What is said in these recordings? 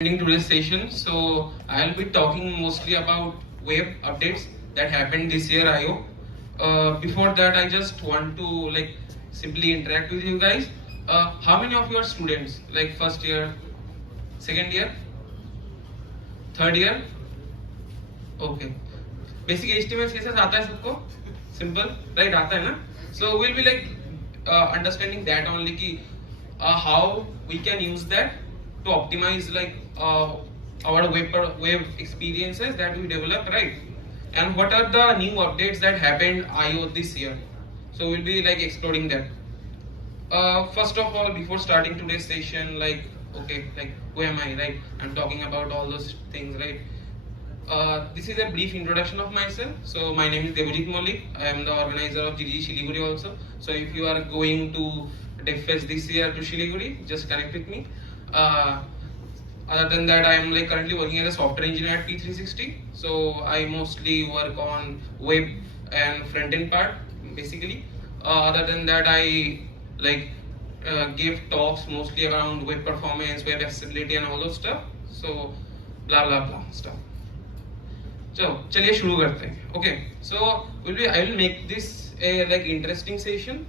Ending today's session. So I'll be talking mostly about web updates that happened this year. I hope. Before that, I just want to simply interact with you guys. How many of you are students? Like first year, second year, third year? Okay. Basic HTML CSS आता है सबको? Simple, right? आता है ना? So we'll be understanding that only कि how we can use that to optimize our web experiences that we develop, right? And what are the new updates that happened IO this year? So we'll be exploring that. First of all, before starting today's session, who am I, right? I'm talking about all those things, right? This is a brief introduction of myself. So my name is Devjit Malik. I am the organizer of GDG Shiliguri also. So if you are going to DevFest this year to Shiliguri, just connect with me. Other than that, I am currently working as a software engineer at P360. So I mostly work on web and front end part basically. Other than that, I give talks mostly around web performance, web accessibility, and all those stuff. So blah blah blah stuff. So चलिए शुरू करते हैं. Okay, so I will make this a interesting session.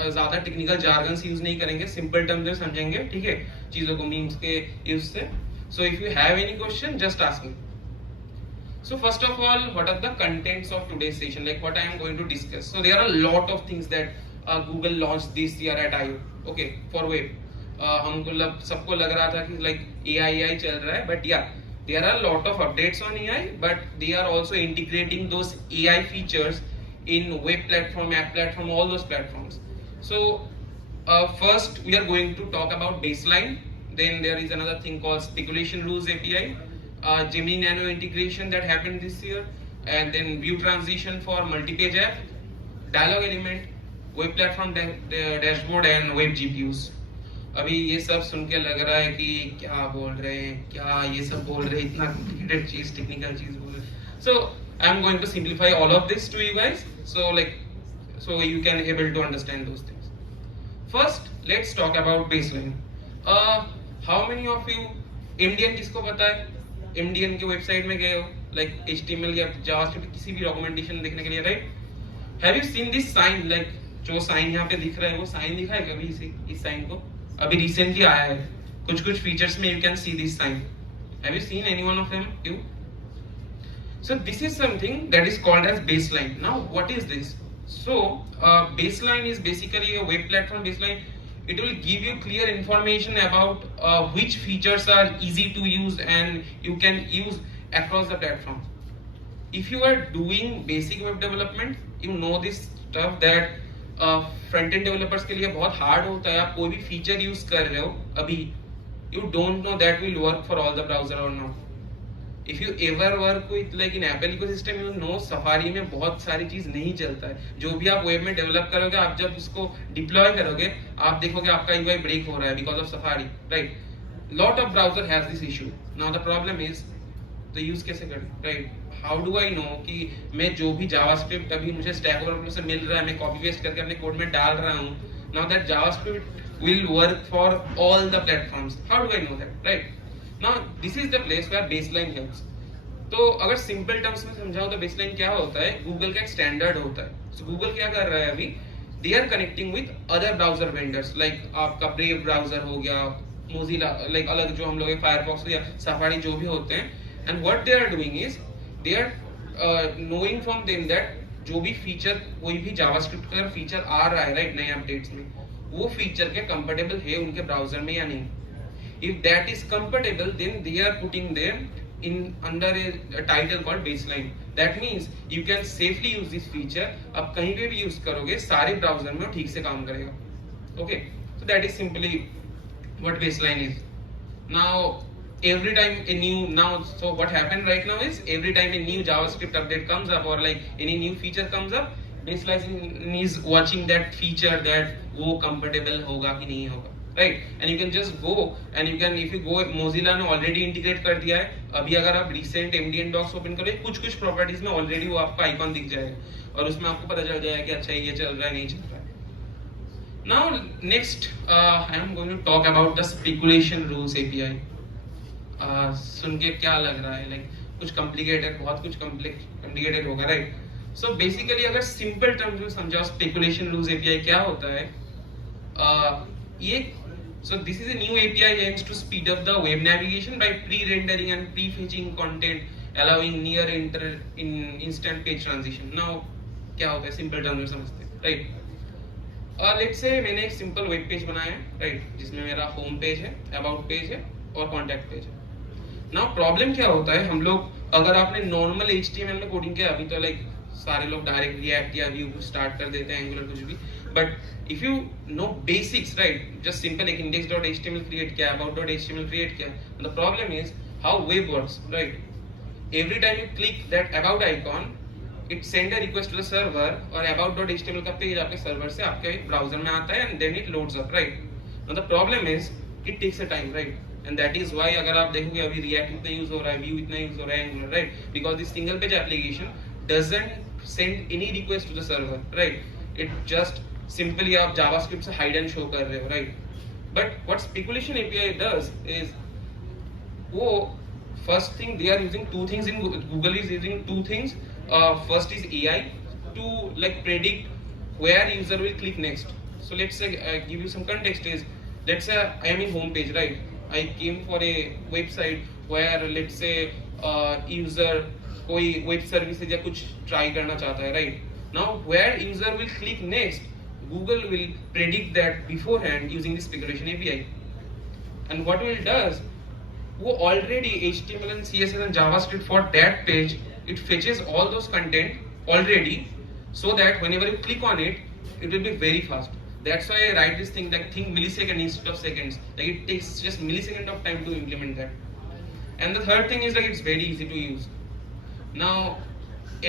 ज़्यादा technical jargons use नहीं करेंगे, simple terms में समझेंगे, ठीक है, चीज़ों को मीम्स के यूज से. So if you have any question, just ask me. So first of all, what are the contents of today's session? Like what I am going to discuss. So there are a lot of things that Google launched this year at I/O. Okay, for web. हमको सबको लग रहा था कि AI चल रहा है, but yeah, there are a lot of updates on AI, but they are also integrating those AI features in web platform, app platform, all those platforms. So first we are going to talk about baseline. Then there is another thing called speculation rules API, Gemini Nano integration that happened this year, and then view transition for multi-page app, dialog element, web platform dashboard, and web GPUs. अभी ये सब सुन के लग रहा है कि क्या बोल रहे हैं, क्या ये सब बोल रहे हैं, इतना complicated चीज, टेक्निकल चीज बोल रहे हैं. So I am going to simplify all of this to you guys, so you can able to understand those things. First, let's talk about baseline. How many of you MDN किसको पता है? MDN के website में गए हो, HTML या JavaScript किसी भी डॉक्यूमेंटेशन देखने के लिए, right? Have you seen this sign? जो साइन यहाँ पे दिख रहा है, वो साइन दिखा है कभी इस साइन को? अभी रिसेंटली आया है, कुछ फीचर्स में you can see this sign. Have you seen any one of them? You? So this is something that is called as baseline. Now what is this? So baseline is basically a web platform baseline. It will give you clear information about which features are easy to use and you can use across the platform. If you are doing basic web development, you know this stuff that front end developers के लिए बहुत hard होता है. आप कोई भी feature use कर रहे हो अभी, you don't know that will work for all the browser or not. If you ever work with in Apple ecosystem, you know Safari में बहुत सारी चीज नहीं चलता है. जो भी आप वेब में डेवलप करोगे, आप जब उसको डिप्लॉय करोगे, आप देखोगे आपका UI ब्रेक हो रहा है because of Safari, right? Lot of browser has this issue. Now the problem is, तो यूज कैसे करें, right? How do I know कि मैं जो भी JavaScript अभी मुझे Stack Overflow से मिल रहा है, मैं कॉपी पेस्ट करके अपने कोड में डाल रहा हूँ. Now that JavaScript will work for all the platforms. How do I know that, right? Now this is the place where baseline helps. तो अगर सिंपल टर्म्स में समझाओ तो बेसलाइन क्या होता है? गूगल का एक स्टैंडर्ड होता है. So गूगल क्या कर रहा है अभी? They are connecting with other browser vendors, आपका ब्रेव ब्राउजर हो गया, मोजिला, अलग जो हम लोग फायरफॉक्स या सफारी जो भी होते हैं. And what they are doing is they are knowing from them that जो भी फीचर, कोई भी जावास्क्रिप्ट का फीचर आ रहा है, राइट, नए अपडेट्स में, वो फीचर के कंपेटेबल है उनके ब्राउजर में या नहीं. If that is compatible, then they are putting them in under a title called baseline. That means you can safely use this feature. आप कहीं पे भी यूज करोगे, सारे ब्राउजर में वो ठीक से काम करेगा. Okay, so that is simply what baseline is. Now every time so what happened right now is every time a new JavaScript update comes up or any new feature comes up, baseline is watching that feature that वो compatible होगा कि नहीं होगा. Right, and you can just go and you can, if you go, Mozilla ने already integrate कर दिया है. अभी अगर आप recent MDN docs open करोगे, कुछ properties में already वो आपका icon दिख जाएगा और उसमें आपको पता चल जाएगा कि अच्छा ये चल रहा है नहीं चल रहा है. Now next I am going to talk about the speculation rules API. सुन के क्या लग रहा है, लाइक कुछ कॉम्प्लिकेटेड, बहुत कुछ कॉम्प्लिकेटेड होगा, राइट? सो बेसिकली अगर सिंपल टर्म्स में समझाओ स्पेकुलेशन रूल्स एपीआई क्या होता है, ये so this is a new API aims to speed up the web navigation by pre-rendering and pre-fetching content, allowing near instant page transition. Now क्या होता है सिंपल टर्म में समझते हैं, राइट? लेट्स से मैंने एक सिंपल वेब पेज बनाया है, राइट, जिसमें मेरा होम पेज है, अबाउट पेज है और कॉन्टैक्ट पेज है। नाउ प्रॉब्लम क्या होता है, हम लोग अगर आपने नॉर्मल HTML में कोडिंग किया, अभी तो लाइक सारे लोग डायरेक्ट रिएक्ट या व्यू स्टार्ट कर देते हैं, एंगुलर कुछ भी, but if you know basics, right, just simple एक index.html क्रिएट किया, about.html क्रिएट किया, the problem is how web works, right? Every time you click that about icon, it send a request to the server और about.html का page आपके server से आपके browser में आता है and then it loads up, right? Now the problem is it takes a time, right? And that is why अगर आप देखोगे अभी रिएक्ट इतना यूज हो रहा है, व्यू इतना यूज हो रहा है, Angular, right? Because this single page application doesn't send any request to the server, right? It just simply आप जावास्क्रिप्ट से हाइड एंड शो कर रहे हो, right? But what speculation API does is, वो first thing they are using two things in Google is using two things. First is AI to like predict where user will click next. So let's say give you some context is, let's say I am in home page, right? I came for a website where let's say user कोई web services या कुछ try करना चाहता है, right? Now where user will click next, Google will predict that beforehand using the speculation API. And what it does, वो already HTML and CSS and JavaScript for that page, it fetches all those content already, so that whenever you click on it, it will be very fast. That's why I write this thing, like think millisecond instead of seconds. Like it takes just millisecond of time to implement that. And the third thing is like it's very easy to use. Now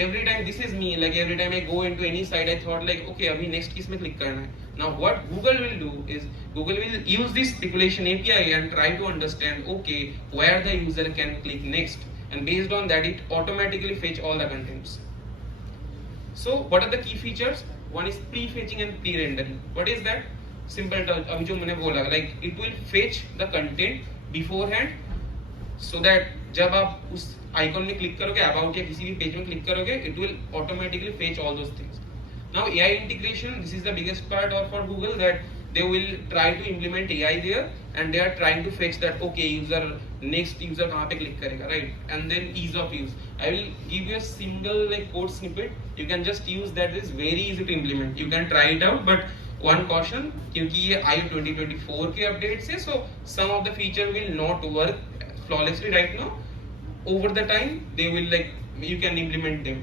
every time, this is me, like every time I go into any site, I thought like okay अभी next किस में click करना है. Now what Google will do is Google will use this speculation API and try to understand okay where the user can click next, and based on that it automatically fetch all the contents. So what are the key features? One is pre-fetching and pre-rendering. What is that? Simple term अभी जो मैंने बोला, like it will fetch the content beforehand, so that जब आप उस icon में click करोगे, about या किसी भी पेज में क्लिक करोगे, it will automatically fetch all those things. Now AI integration, this is the biggest part of for Google, that they will try to implement AI there, and they are trying to fetch that okay user next user कहाँ पे click करेगा, right? And then ease of use. I will give you a single like code snippet. You can just use that. It's very easy to implement. You can try it out, but one caution, क्योंकि ये IO 2024 के updates है, so some of the feature will not work flawlessly right now. Over the time they will like you can implement them.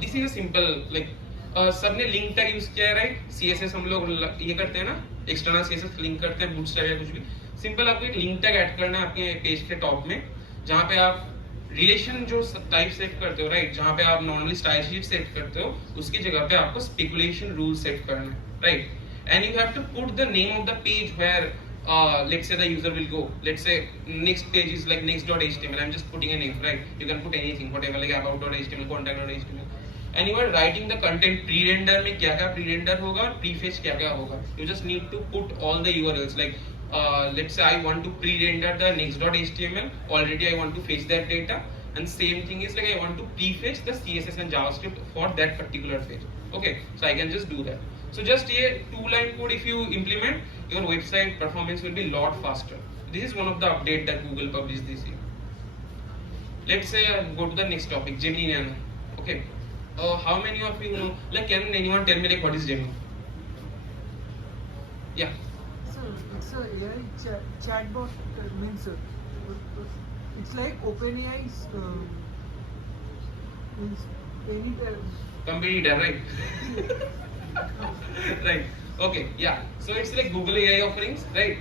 This is a simple like सबने link tag use किया है, right? CSS हम लोग ये करते हैं ना, external CSS link करते हैं, बूटस्ट्रैप या कुछ भी। सिंपल आपको एक लिंक टैग ऐड करना है आपके पेज के टॉप में, जहाँ पे आप रिलेशन जो टाइप सेट करते हो, राइट, जहाँ पे आप नॉर्मली स्टाइल शीट सेट करते हो, उसकी जगह पे आपको स्पेकुलेशन रूल सेट करना है, right? And you have to put the name of the page where let's say the user will go. Let's say next page is like next.html. I'm just putting a name, right? You can put anything, whatever, like about.html, contact.html. And you are writing the content pre-render में क्या क्या pre-render होगा और pre-fetch क्या क्या होगा. You just need to put all the URLs. Like let's say I want to pre-render the next.html. Already I want to fetch that data. And same thing is like I want to pre-fetch the CSS and JavaScript for that particular page. Okay, so I can just do that. So just a two-line code, if you implement, your website performance will be a lot faster. This is one of the update that Google published this year. Let's say go to the next topic, Gemini Nano. Okay, how many of you know? Like, can anyone tell me like what is Gemini? Yeah. So it's a AI chatbot means it's like OpenAI's means competitor, right? Right. Okay. Yeah. So it's like Google AI offerings, right?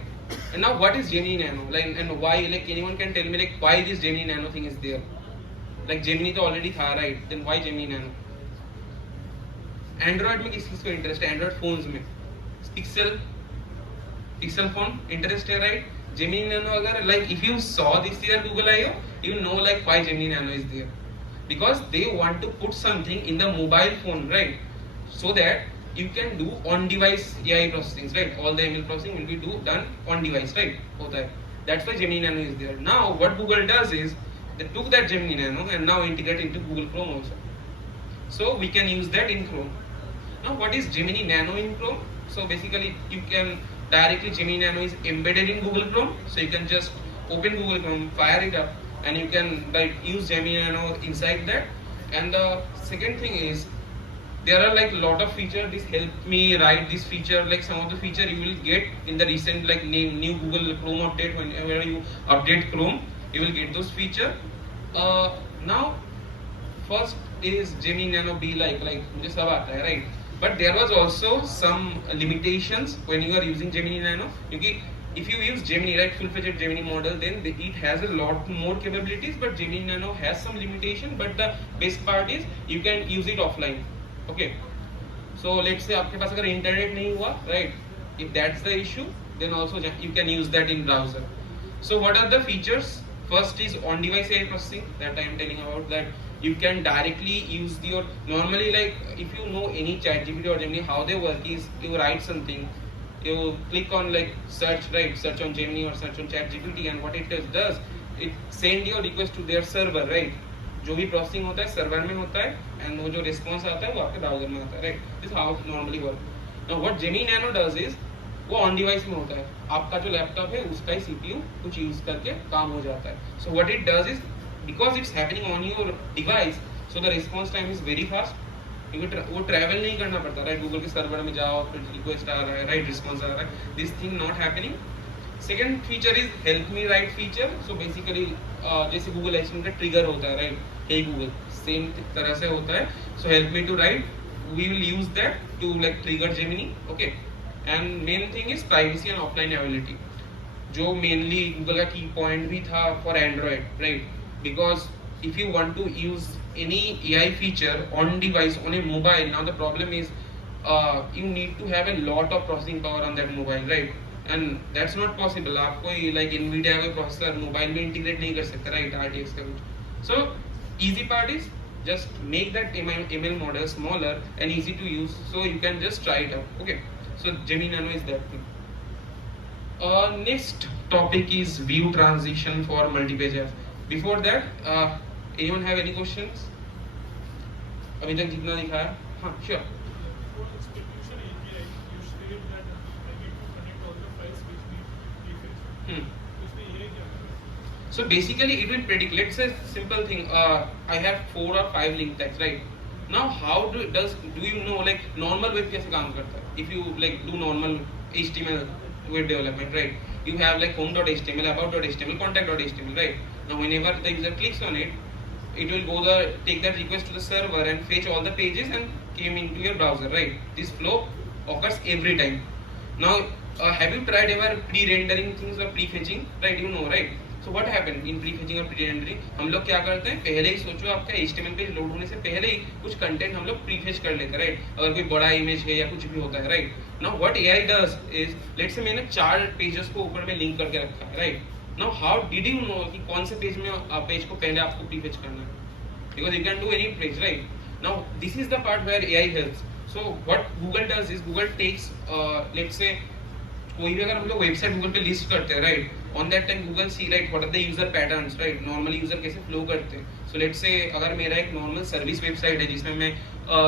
And now what is Gemini Nano? Like, and why? Like, anyone can tell me like why this Gemini Nano thing is there? Like Gemini तो already था, right? Then why Gemini Nano? Android में किस को interest है? Android phones में Pixel phone interest है, right? Gemini Nano अगर like if you saw this year Google I/O, you know like why Gemini Nano is there, because they want to put something in the mobile phone, right? So that you can do on device AI processing, right? All the ML processing will be done on device, right? होता है. That's why Gemini Nano is there. Now what Google does is they took that Gemini Nano and now integrate into Google Chrome also. So we can use that in Chrome. Now what is Gemini Nano in Chrome? So basically you can directly, Gemini Nano is embedded in Google Chrome. So you can just open Google Chrome, fire it up, and you can use Gemini Nano inside that. And the second thing is, there are like a lot of features. This help me write this feature, like some of the feature you will get in the recent like new Google Chrome update. Whenever you update Chrome, you will get those feature. Now first is Gemini Nano be like मुझे सब आता है, right? But there was also some limitations when you are using Gemini Nano. क्योंकि if you use Gemini, right, full-fledged Gemini model, then it has a lot more capabilities. But Gemini Nano has some limitation. But the best part is you can use it offline. Okay. So let's say आपके पास अगर internet नहीं हुआ, right? If that's the issue, then also you can use that in browser. So what are the features? First is on-device AI processing that I am telling about. That you can directly use your normally, like if you know any ChatGPT or Gemini, how they work is you write something, you click on like search, right? Search on Gemini or search on ChatGPT, and what it does, it send your request to their server, right? जो भी processing होता है server में होता है, and वो जो response आता है वो आपके ब्राउजर में आता है, right? This how it normally work. Now what Gemini Nano does is वो ऑन डिवाइस में होता है. आपका जो लैपटॉप है उसका ही सीपीयू कुछ यूज करके काम हो जाता है. So what it does is because it's happening on your device, so the response time is very fast. क्योंकि वो ट्रैवल नहीं करना पड़ता, राइट? गूगल के सर्वर में जाओ, फिर रिक्वेस्ट आ रहा है, राइट, रिस्पॉन्स आ रहा है. This thing not happening. Second feature is help me right feature. So basically जैसे गूगल एसिस्टेंट का ट्रिगर होता है, राइट? हे गूगल, सेम तरह से होता है. So help me to write, we will use that to like trigger Gemini. Okay. And main thing is privacy and offline availability, जो mainly Google का की पॉइंट भी था for Android, right? Because if you want to use any AI feature on device on a mobile, now the problem is you need to have a lot of processing power on that mobile, right? And that's not possible. आप कोई like Nvidia का processor mobile में integrate नहीं कर सकते, right? RTX का कुछ. So easy part is just make that ML model smaller and easy to use, so you can just try it out. Okay. So Gemini Nano is that thing. Next topic is view transition for multi-page apps. Before that, anyone have any questions? अभी तक जितना दिखाया, हाँ, sure. For execution API, you stated that I need to connect all the files which need prefetch. उसमें ये क्या है? So basically, it will predict. Let's say simple thing. I have 4 or 5 link tags, right? Now, how do you know like normal web कैसे काम करता है? If you like do normal HTML web development, right? You have like home.html, about.html, contact.html, right? Now, whenever the user clicks on it, it will take that request to the server and fetch all the pages and came into your browser, right? This flow occurs every time. Now, have you tried ever pre-rendering things or pre-fetching, right? You know, right? So what happened in pre-fetching और pre-rendering? हम लोग क्या करते हैं, पहले ही सोचो आपका HTML page load होने से पहले ही कुछ कंटेंट हम लोग प्री-फेच कर लेते हैं, राइट? अगर कोई बड़ा इमेज है या कुछ भी होता है, right? Now what AI does is, let's say मैंने 4 पेजेस को ऊपर में लिंक करके रखा है, right? Now how did you know कि कौन से पेज में पेज को पहले आपको प्री-फेच करना है? Because you can do any page, right? Now this is the part where AI helps. So what Google does is Google takes let's say कोई भी अगर हम लोग वेबसाइट गूगल पे लिस्ट करते हैं, right? On that time Google see, right, what are the user patterns, right? Normally user कैसे flow करते हैं. सो लेट्स से अगर मेरा एक नॉर्मल सर्विस वेबसाइट है जिसमें मैं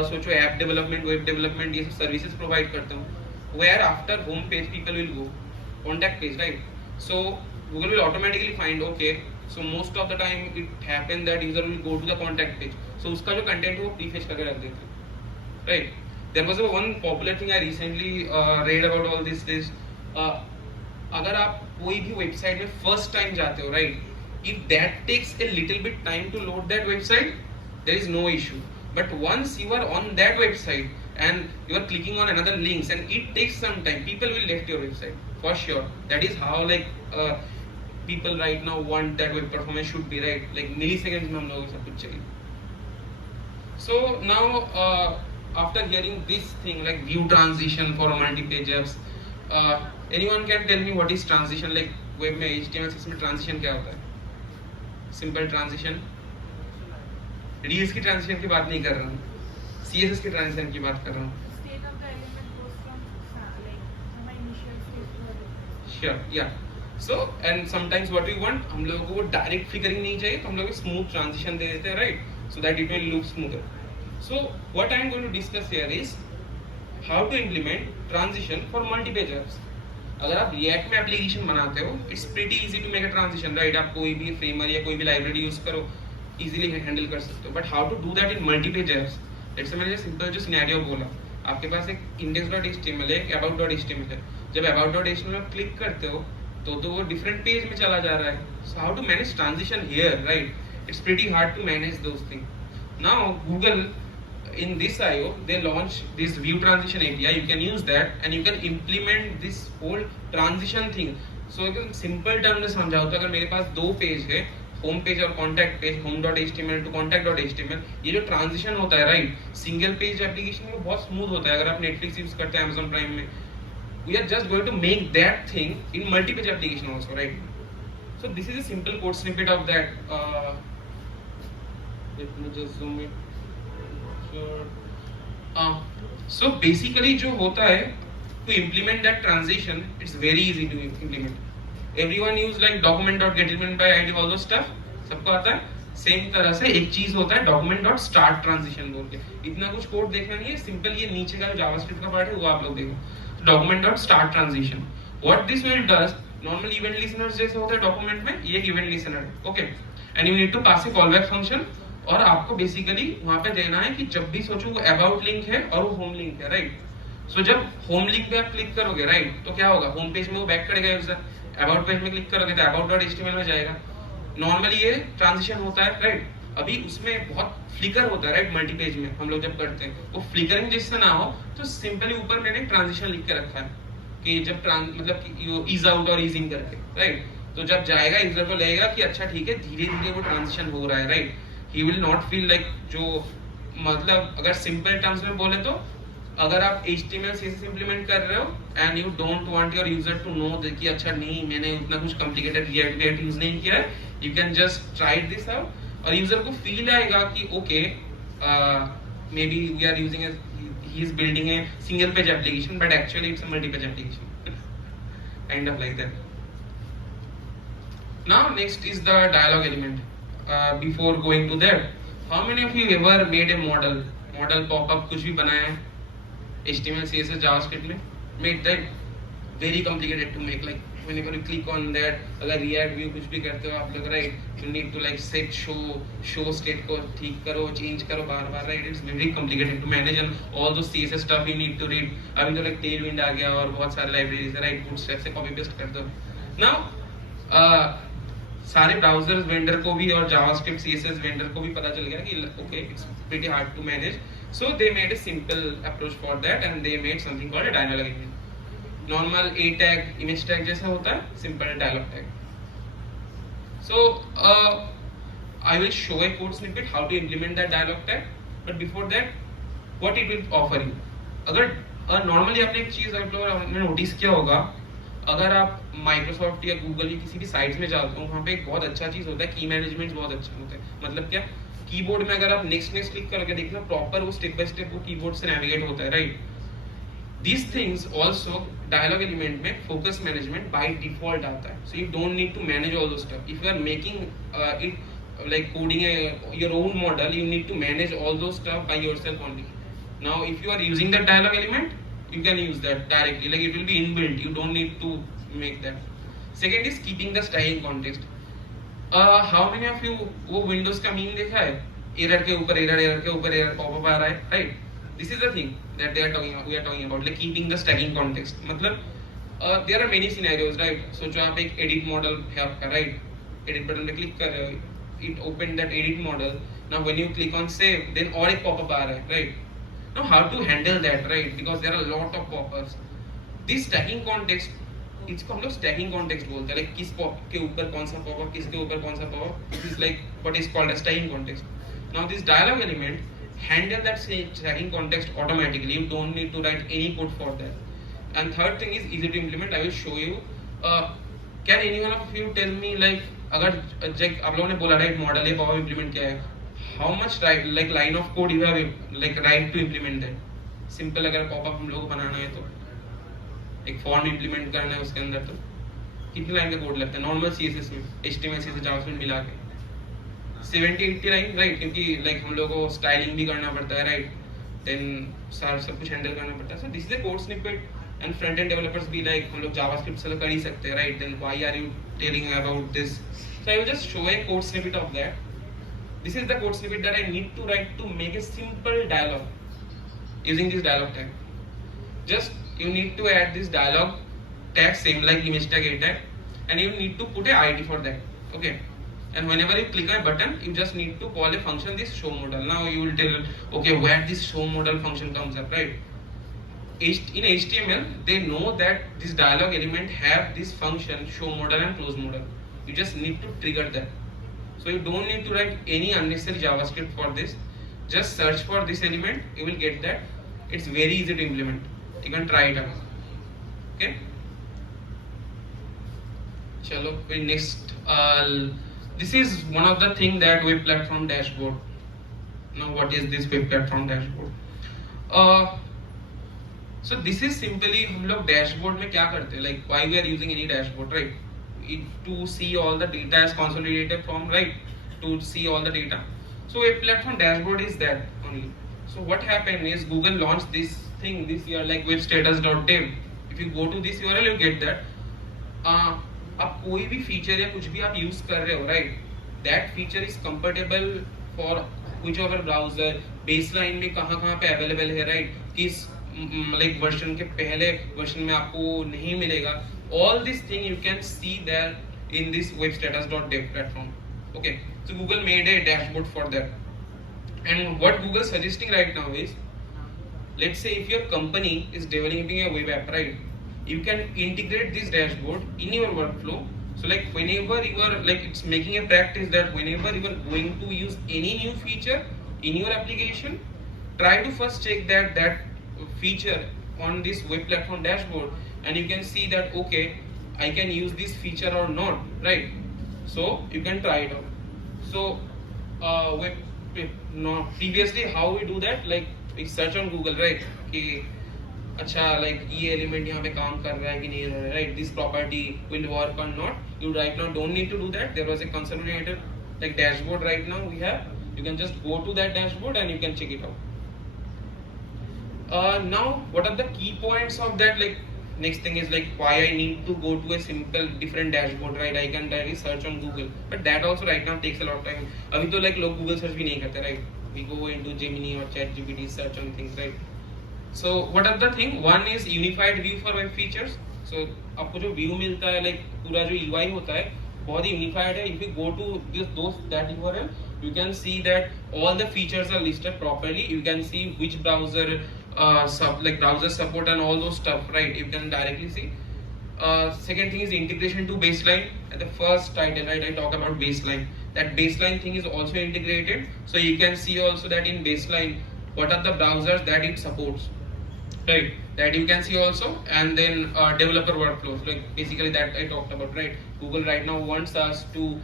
सोचो ऐप डेवलपमेंट, वेब डेवलपमेंट, ये सब सर्विसेज प्रोवाइड करता हूँ, where after home page people will go on that page, right? So Google will automatically find, okay, so most of the time it happen that user will go to the contact page, so उसका जो content है वो pre-fetch करके रख देते हैं, right? There was one popular thing I recently read about all this is अगर आप कोई भी वेबसाइट में फर्स्ट टाइम जाते हो, right? If that takes a little bit time to load that website, there is no issue. But once you are on that website and you are clicking on another links and it takes some time, people will left your website for sure. That is how like people right now want that web performance should be, right? Like milliseconds में हम लोगों को सब कुछ चाहिए. So now after hearing this thing like view transition for multi-page apps, anyone can tell me what is transition? Like web में HTML6 में transition क्या होता है? Simple transition. Reels की transition की बात नहीं कर रहा हूँ, CSS की transition की बात कर रहा हूँ. State of the element goes from like initial state to the Sure, yeah. So and sometimes what we want, हम लोगों को वो डायरेक्ट फ्लिकरिंग नहीं चाहिए, तो हम लोग स्मूथ ट्रांजिशन दे देते हैं, right, so that it will look smoother. So what I am going to discuss here is how to implement transition for multi page apps. अगर आप रिएक्ट में एप्लीकेशन बनाते हो, it's pretty easy to make a transition, right. आप कोई भी Framer या कोई भी लाइब्रेरी यूज करो, इजीली हैंडल कर सकते हो. But how to do that in multi page apps? जैसे मैंने सिंपल जो सिनेरियो बोला, आपके पास एक index.html है, एक about.html है. जब about.html में क्लिक करते हो तो वो डिफरेंट पेज में चला जा रहा है. So how to manage transition here, right? It's pretty hard to manage those thing. Now Google in this IO they launch this view transition API. You can use that and you can implement this whole transition thing. So एक simple term में समझाओ तो अगर मेरे पास दो page है, home page और contact page, home.html to contact.html, ये जो ट्रांजिशन होता है, राइट, सिंगल पेज एप्लीकेशन में बहुत स्मूथ होता है. अगर आप नेटफ्लिक्स यूज करते हैं, Amazon प्राइम में, we are just going to make that thing in multi page application also, right? So this is a simple code snippet of that. Let me just zoom in. So basically जो होता है, to implement that transition, it's very easy to implement. Everyone use like document.getElementById, all those stuff, सबको आता है. Same तरह से एक चीज होता है document.start transition बोल के. इतना कुछ कोड देखना नहीं है, सिंपल ये नीचे का जो जावास्क्रिप्ट का पार्ट है वो आप लोग देखो. document.start transition. What this will does, normal event listeners जैसे होता है डॉक्यूमेंट में, ये एक event listener है, okay? And you need to pass a callback function. और आपको बेसिकली वहां पे देना है कि जब भी सोचो वो अबाउट लिंक है और वो होम लिंक है, राइट. सो जब होम लिंक पे आप क्लिक करोगे, राइट, तो क्या होगा, होम पेज में वो बैक करेगा यूजर. अबाउट पेज में क्लिक करोगे तो about.html में जाएगा. नॉर्मली ये ट्रांजिशन होता है, राइट. अभी उसमें बहुत फ्लिकर होता है, राइट, मल्टी पेज में हम लोग जब करते हैं, वो फ्लिकरिंग जिससे ना हो, तो सिंपली ऊपर मैंने ट्रांजिशन लिख के रखा है कि जब मतलब ईज आउट और ईज इन करके, राइट. तो जब जाएगा यूजर को लगेगा कि अच्छा ठीक है, धीरे धीरे वो ट्रांजिशन हो रहा है, right. He will not feel like जो मतलब अगर सिंपल टर्म्स में बोले तो अगर आप HTML CSS इम्प्लीमेंट कर रहे हो and you don't want your user to know कि अच्छा नहीं मैंने उतना कुछ कॉम्प्लिकेटेड रिएक्ट यूज नहीं किया है, you can just try this out और यूजर को फील आएगा कि okay maybe we are using he is building a single page application but actually it's a multi page application kind of like that. Now next is the dialog element. Before going to that, how many of you ever made a model pop-up, कुछ भी बनाया है HTML CSS JavaScript में? Made that very complicated to make, like whenever you click on that, अगर React View कुछ भी करते हो आप लोग, right, you need to like set show state को ठीक करो, change करो बार-बार, right, it's very complicated to manage and all those CSS stuff you need to read. अभी तो like Tailwind आ गया और बहुत सारे libraries है, right, bootstrap से copy paste कर दो. Now सारे ब्राउजर्स वेंडर को भी और जावास्क्रिप्ट सीएसएस वेंडर को भी पता चल गया कि okay it's pretty hard to manage, so they made a simple approach for that and they made something called a dialog element. Normal a tag image tag जैसा होता है, simple dialog tag. So I will show a code snippet how to implement that dialog tag, but before that what it will offer you. अगर normally आपने एक चीज आपने notice किया होगा, अगर आप माइक्रोसॉफ्ट या गूगल या किसी भी साइट्स में जाते हो, वहाँ पे एक बहुत अच्छा चीज होता है, की मैनेजमेंट बहुत अच्छा होता है. मतलब क्या, कीबोर्ड में अगर आप नेक्स्ट क्लिक करके देखना, प्रॉपर वो स्टेप बाय स्टेप वो कीबोर्ड से नेविगेट होता है, right. These things also dialog element में focus management by default आता है, so you don't need to manage all those stuff. If you are making it like coding your own model, you need to manage all those stuff by yourself only. Now if you are using the dialog element, you can use that directly, like it will be inbuilt, you don't need to make that. Second is keeping the stacking context. How many of you वो Windows का meme देखा है, error के ऊपर error popup आ रहा है, right. This is the thing that we are talking about, like keeping the stacking context. मतलब there are many scenarios, right. So जो आप एक edit model है आपका, right, edit button पे click कर रहे हो, it opened that edit model. Now when you click on save, then और एक pop-up आ रहा है, right. Now how to handle that, right, because there are a lot of pop-ups. This stacking context, इसको हम लोग stacking context बोलते हैं, like किस pop के ऊपर कौन सा pop-up, किसके ऊपर कौन सा pop-up. This is like what is called as stacking context. Now this dialog element handle that stacking context automatically. You don't need to write any code for that. And third thing is easy to implement. I will show you. Can anyone of you tell me, like अगर आप लोगों ने बोला right model ये pop-up implement किया है, how much like line of code you have like right to implement that? Simple अगर pop-up हम लोग को बनाना है तो एक form implement करना है उसके अंदर, तो कितनी लाइन का कोड लगता है नॉर्मल CSS में, HTML CSS जावास्क्रिप्ट मिला के 70-80 लाइन, राइट? क्योंकि लाइक हम लोगों को स्टाइलिंग भी करना पड़ता है, राइट? देन सब कुछ हैंडल करना पड़ता है. So this is a code snippet and front end developers भी लाइक हम लोग जावास्क्रिप्ट से कर ही सकते हैं, right? Then why are you telling about this? So I will just show a code snippet of that. This is the code snippet that I need to write to make a simple dialogue using this dialogue tag. Just you need to add this dialogue tag same like image tag a tag, and you need to put a ID for that. Okay, and whenever you click a button you just need to call a function this show modal. Now you will tell, okay, where this show modal function comes up, right? In HTML they know that this dialog element have this function show modal and close modal. You just need to trigger that. So you don't need to write any unnecessary JavaScript for this. Just search for this element, you will get that. It's very easy to implement. You can try it out. Okay. Chalo, next. This is one of the thing that web platform dashboard. Now, what is this web platform dashboard? So this is simply हम लोग dashboard में क्या करते हैं? Like why we are using any dashboard, right? To see all the data as consolidated form, right? To see all the data. So a platform dashboard is that only. So what happened is Google launched this thing this year, like webstatus.dev. If you go to this URL, you get that. आप कोई भी feature या कुछ भी आप use कर रहे हो, right? That feature is comfortable for which ever browser. Baseline में कहाँ पे अवेलेबल है, राइट? किस लाइक वर्जन के पहले वर्जन में आपको नहीं मिलेगा. All this thing you can see there in this webstatus.dev platform. Okay, so Google made a dashboard for that. And what Google is suggesting right now is, let's say if your company is developing a web app, right? You can integrate this dashboard in your workflow. So like whenever you are like, it's making a practice that whenever you are going to use any new feature in your application, try to first check that feature on this web platform dashboard, and you can see that, okay, I can use this feature or not, right? So you can try it out. So previously how we do that, like we search on Google, right? कि अच्छा like ये element यहाँ पे काम कर रहा है कि नहीं हो रहा है, right? This property will work or not. You right now don't need to do that. There was a consolidated like dashboard right now we have. You can just go to that dashboard and you can check it out. Now what are the key points of that? Like next thing is like why I need to go to a simple different dashboard, right? I can directly search on Google, but that also right now takes a lot of time. अभी तो like लोग Google search भी नहीं करते, right? We go into Gemini or ChatGPT search on things, right? So what are the thing? One is unified view for web features. So आपको जो view मिलता है like पूरा जो UI होता है बहुत ही unified है. If you go to that URL, you can see that all the features are listed properly. You can see which browser like browser support and all those stuff, right? You can directly see. Second thing is integration to baseline. At the first title, right, I talk about baseline. That baseline thing is also integrated, so you can see also that in baseline what are the browsers that it supports, right? That you can see also. And then developer workflows, like basically that I talked about, right? Google right now wants us to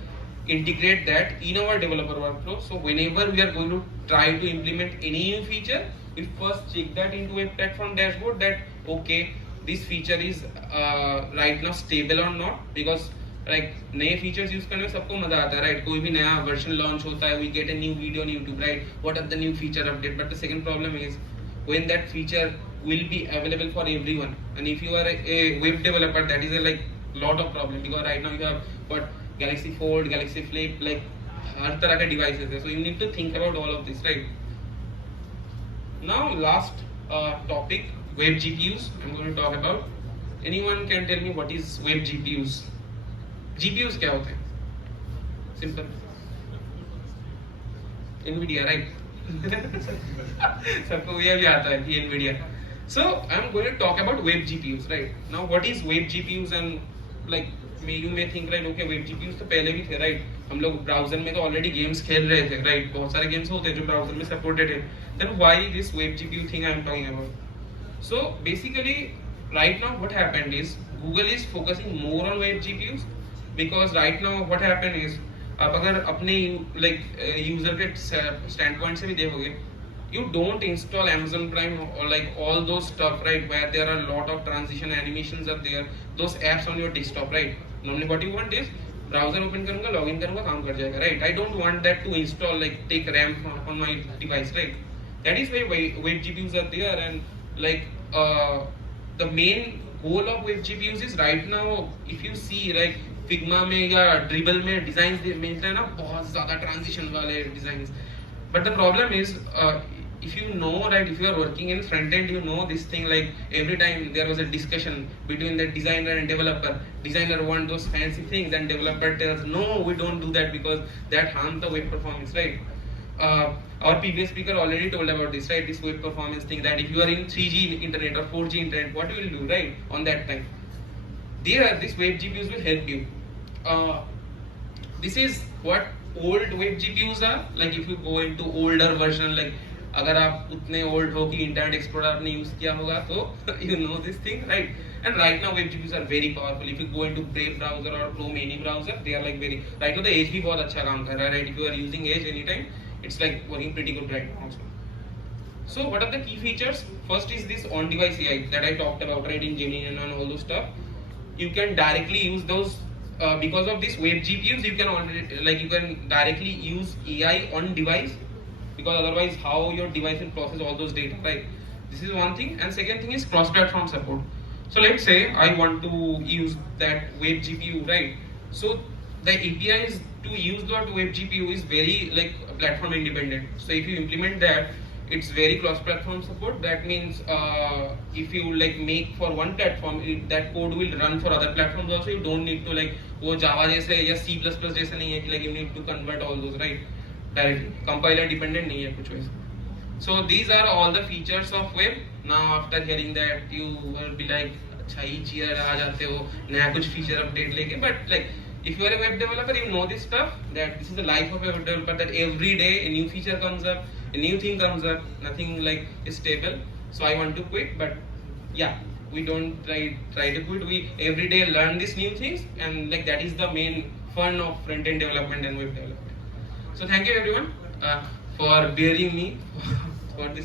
integrate that in our developer workflow. So whenever we are going to try to implement any new feature, we first check that into a platform dashboard that, okay, this feature is right now stable or not. Because like नए features use करने में सबको मजा आता है, right? कोई भी नया version launch होता है, we get a new video on YouTube, right? What are the new feature update? But the second problem is when that feature will be available for everyone. And if you are a web developer, that is a like lot of problem, because right now you have what Galaxy Fold, Galaxy Flip, like हर तरह के devices है. So you need to think about all of this, right? Now last topic, web GPUs. I'm going to talk about. Anyone can tell me what is web GPUs? GPUs क्या होते हैं? Simple. Nvidia, right? सबको ये भी आता है कि Nvidia. So I'm going to talk about web GPUs, right? Now what is web GPUs? And like you may think, right, okay, web GPUs तो पहले भी थे, right? हम लोग ब्राउजर में तो ऑलरेडी गेम्स खेल रहे थे, राइट? बहुत सारे गेम्स होते हैं जो ब्राउजर में सपोर्टेड है. Then why this web GPU thing I am talking about? So basically right now what happened is Google is focusing more on web GPUs, because right now what happened is आप अगर अपने like user के standpoint से भी देखोगे, you don't install Amazon Prime or like all those stuff, right, where there are a lot of transition animations are there, those apps on your desktop, right? Normally what you want is browser open करूँगा, login करूँगा, काम कर जाएगा, right? I don't want that to install, like take RAM on my device, right? That is why web GPUs are there, and like the main goal of web GPUs is right now, if you see like Figma में या Dribble में designs मिलते हैं ना, बहुत ज़्यादा transition वाले designs. But the problem is, if you know, right, if you are working in front end, you know this thing, like every time there was a discussion between the designer and developer. Designer want those fancy things and developer tells, no, we don't do that because that harms the web performance, right? Our previous speaker already told about this, right? This web performance thing, that if you are in 3G internet or 4G internet, what you will do, right, on that time? There, this web GPUs will help you. This is what old web GPUs are. Like if you go into older version, like अगर आप उतने old हो कि Internet Explorer आपने use किया होगा तो you know this thing, right? And right now web GPUs are very powerful. If you go into Brave browser or Chrome any browser, they are like very, right now the Edge भी बहुत अच्छा काम कर रहा है, right? If you are using Edge anytime, it's like working pretty good right now. So what are the key features? First is this on-device AI that I talked about, right, in Gemini and all those stuff. You can directly use those because of this web GPUs. You can already, like, you can directly use AI on device, because otherwise how your device will process all those data, right? This is one thing. And second thing is cross-platform support. So let's say I want to use that web GPU, right? So the APIs to use that web GPU is very like platform independent. So if you implement that, it's very cross-platform support. That means if you like make for one platform, that code will run for other platforms also. You don't need to like वो Java जैसे या C++ जैसे नहीं है कि like you need to convert all those, right? Directly compiler dependent नहीं है कुछ वैसे. So these are all the features of web. Now after hearing that, you will be like, अच्छा each year आ जाते हो नया कुछ feature update लेके. But like if you are a web developer, you know this stuff, that this is the life of a web developer, that every day a new feature comes up, a new thing comes up, nothing like is stable. So I want to quit, but yeah, we don't try to quit. We every day learn these new things, and like that is the main fun of front-end development and web development. So thank you everyone for bearing me for this